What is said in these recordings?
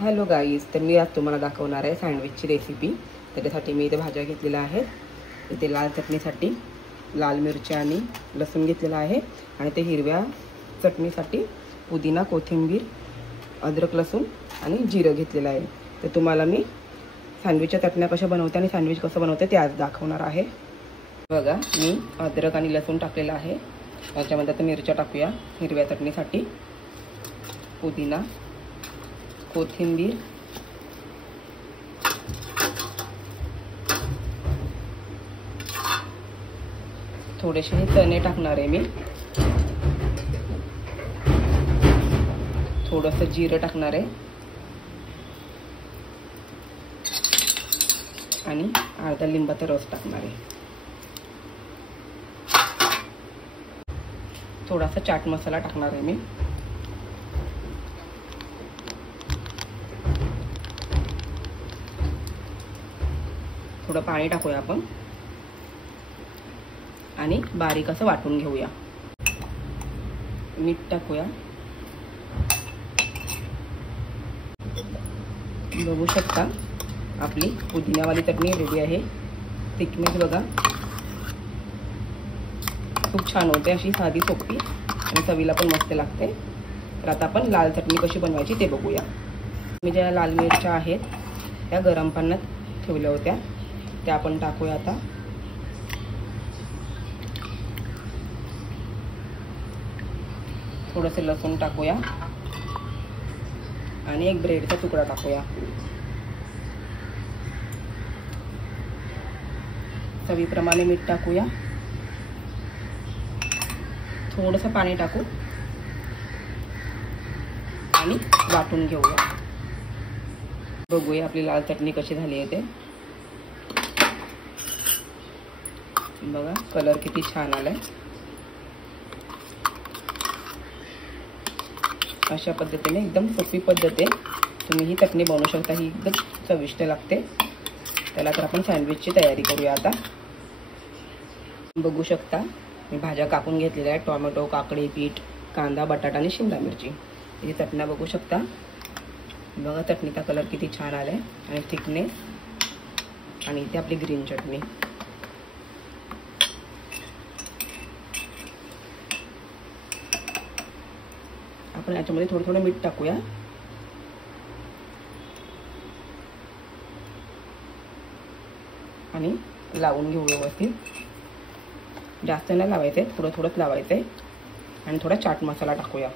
Hello guys, तर मी आज तुम्हाला दाखवणार आहे सँडविचची रेसिपी। त्याच्यासाठी मी इथे भाज्या घेतलेल्या आहेत। इथे लाल चटणीसाठी लाल मिरच्या आणि लसूण घेतलेला आहे आणि ते हिरव्या चटणीसाठी पुदिना, कोथिंबीर, अद्रक, लसूण आणि जिरं घेतलेलं आहे। तर तुम्हाला मी सँडविचच्या चटण्या कशा बनवते आणि सँडविच कसं बनवते ते आज दाखवणार आहे। बघा, मी अद्रक आणि लसूण टाकलेलं आहे। त्याच्यामध्ये आता मिरच्या टाकूया हिरव्या चटणीसाठी, पुदिना, कोथिंबीर, थोडेसे चणे टाकणार आहे मी, थोडंसं जिरं टाकणार आहे आणि अर्धा लिंबाचा रस टाकणार आहे। थोडासा चाट मसाला टाकणार आहे मी। थोडं पाणी टाकूया आपण आणि बारीक असं वाटून घेऊया। मीठ टाकूया। बघू शकता आपली पुदिनावाली चटणी रेडी आहे। थिकनेस बघा, खूप छान होते, अशी साधी सोपी आणि चवीला पण मस्त लागते। तर आता आपण लाल चटणी कशी बनवायची ते बघूया। मी ज्या लाल मिरच्या आहेत त्या गरम पाण्यात ठेवल्या होत्या, त्या आपण टाकूया आता। थोडंसं लसूण टाकूया आणि एक ब्रेडचा तुकडा टाकूया। चवीप्रमाणे मीठ टाकूया। थोडंसं पाणी टाकू आणि वाटून घेऊया। बघूया आपली लाल चटणी कशी झाली आहे ते। बघा, कलर किती छान आलाय। अशा पद्धतीने एकदम सोपी पद्धत आहे, तुम्ही ही चटणी बनवू शकता। ही एकदम चविष्ट लागते। त्याला तर आपण सँडविचची तयारी करूया आता। बघू शकता मी भाज्या कापून घेतलेल्या आहेत, टोमॅटो, काकडी, बीट, कांदा, बटाटा आणि शिमला मिरची। ही चटण्या बघू शकता। बघा चटणीचा कलर किती छान आलाय आणि थिकनेस, आणि इथे आपली ग्रीन चटणी। आपण याच्यामध्ये थोडं थोडं मीठ टाकूया आणि लावून घेऊ व्यवस्थित। जास्त नाही लावायचे, थोडं थोडंच लावायचंय आणि थोडा चाट मसाला टाकूया।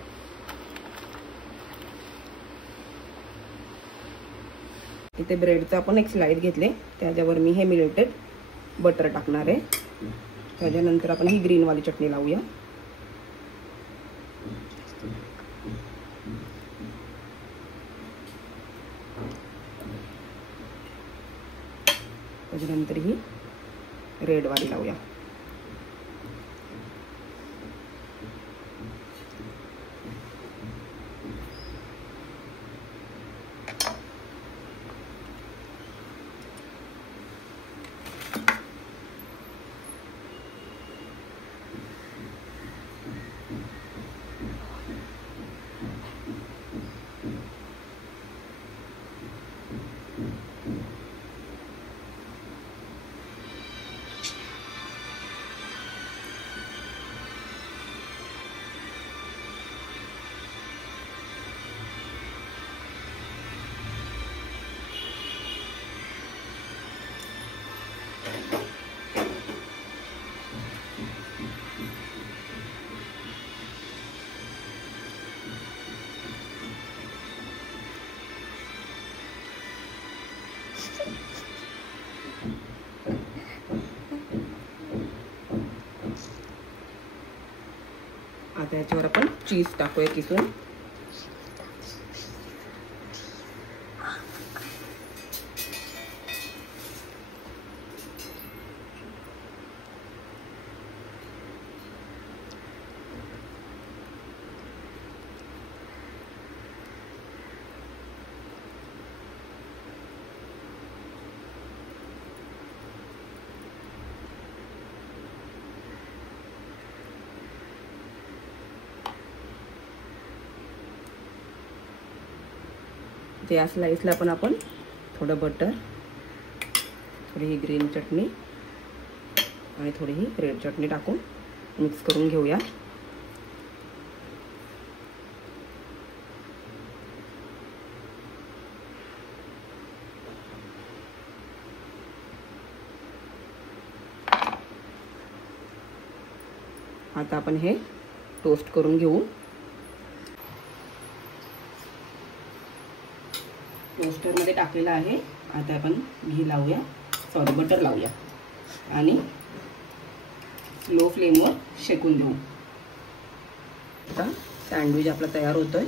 इथे ब्रेडचा आपण एक स्लाइड घेतले, त्याच्यावर मी हे मिल्टेड बटर टाकणार आहे। त्याच्यानंतर आपण ही ग्रीन वाली चटणी लावूया। त्याच्यानंतर ही रेड वाली लावूया। आता याच्यावर आपण चीज टाकूया किसून। इथे या स्लाइसला पण आपण थोडं बटर, थोडी ही ग्रीन चटणी आणि थोडी ही रेड चटणी टाकून मिक्स करून घेऊया. आता आपण हे टोस्ट करून घेऊ. टोस्टरमध्ये टाकलेलं आहे. आता आपण घी लावूया, सॉरी बटर लावूया आणि स्लो फ्लेमवर शेकून देऊ. आता सँडविच आपला तयार होतोय.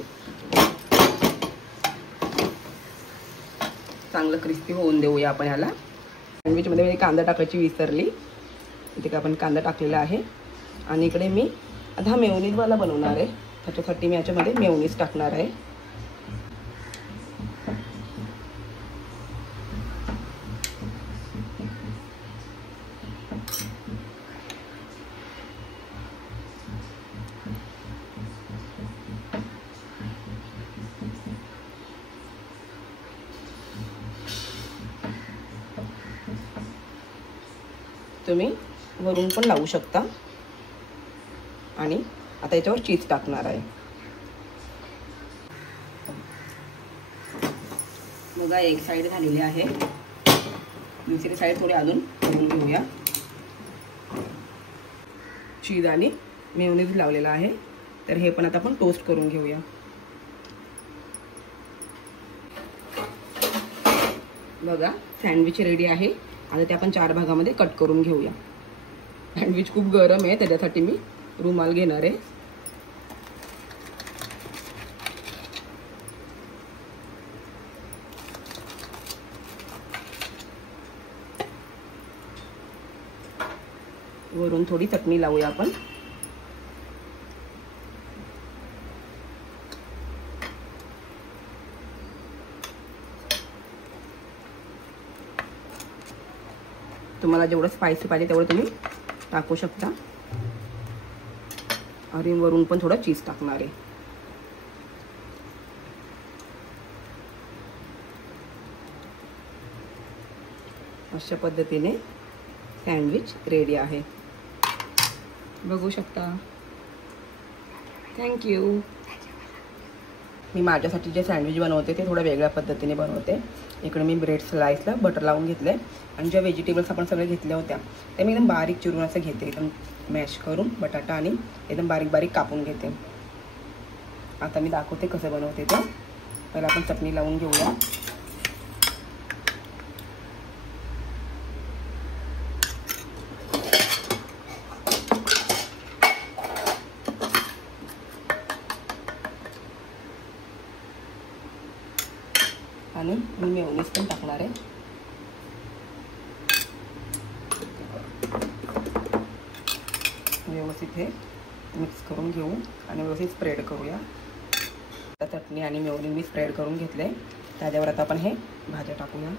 चांगलं क्रिस्पी होऊन देऊया आपण ह्याला. सँडविचमध्ये मी कांदा टाकायची विसरली. इथे का आपण कांदा टाकलेला आहे. आणि इकडे मी आता मेयोनीजवाला बनवणार आहे. त्याच्यासाठी मी याच्यामध्ये मेयोनीज टाकणार आहे. तुम्ही वरून पण लावू शकता. आणि आता याच्यावर चीज टाकणार आहे. बघा एक साईड झालेली आहे. दुसरी साईड थोडी अजून करून घेऊया. चीज आणि मेयोनीज लावलेला आहे. तर हे पण आता आपण टोस्ट करून घेऊया. बघा सँडविच रेडी आहे. आता ते आपण 4 भागामध्ये कट करून घेऊया. सँडविच खूप गरम आहे, त्याच्यासाठी मी रुमाल घेणार आहे. वरून थोडी चटणी लावूया आपण. तुम्हाला जेवढं स्पायसी पाहिजे तेवढं तुम्ही टाकू शकता. आणि वरून पण थोडं चीज टाकणार आहे. अशा पद्धतीने सँडविच रेडी आहे. बघू शकता. थँक्यू. मी माझ्यासाठी जे सँडविच बनवते ते थोडं वेगळ्या पद्धतीने बनवते. इकडे मी ब्रेड स्लाइसला बटर लावून घेतले आणि ज्या व्हेजिटेबल्स आपण सगळे घेतल्या होत्या ते मी एकदम बारीक चिरून असं घेते. एकदम मॅश करून बटाटा आणि एकदम बारीक बारीक कापून घेते. आता मी दाखवते कसं बनवते ते. पहिला आपण चटणी लावून घेऊया. आणि मी मेयोनीज पण टाकणार आहे. व्यवस्थित हे मिक्स करून घेऊ आणि व्यवस्थित स्प्रेड करूया. आता चटणी आणि मेयोनीज मी स्प्रेड करून घेतले. त्याच्यावर आता आपण हे भाज्या टाकूया.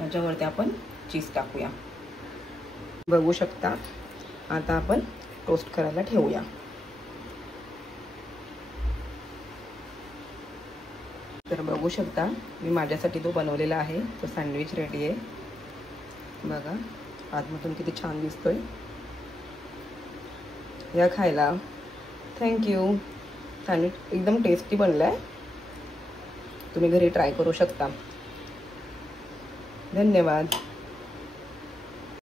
याच्यावरती आपण चीज टाकूया. बघू शकता. आता आपण टोस्ट करायला ठेवूया. तर बघू शकता मी माझ्यासाठी तो बनवलेला आहे. तो सँडविच रेडी आहे. बघा आतमधून किती छान दिसतोय. या खायला. थँक्यू. सँडविच एकदम टेस्टी बनलाय. तुम्ही घरी ट्राय करू शकता. धन्यवाद.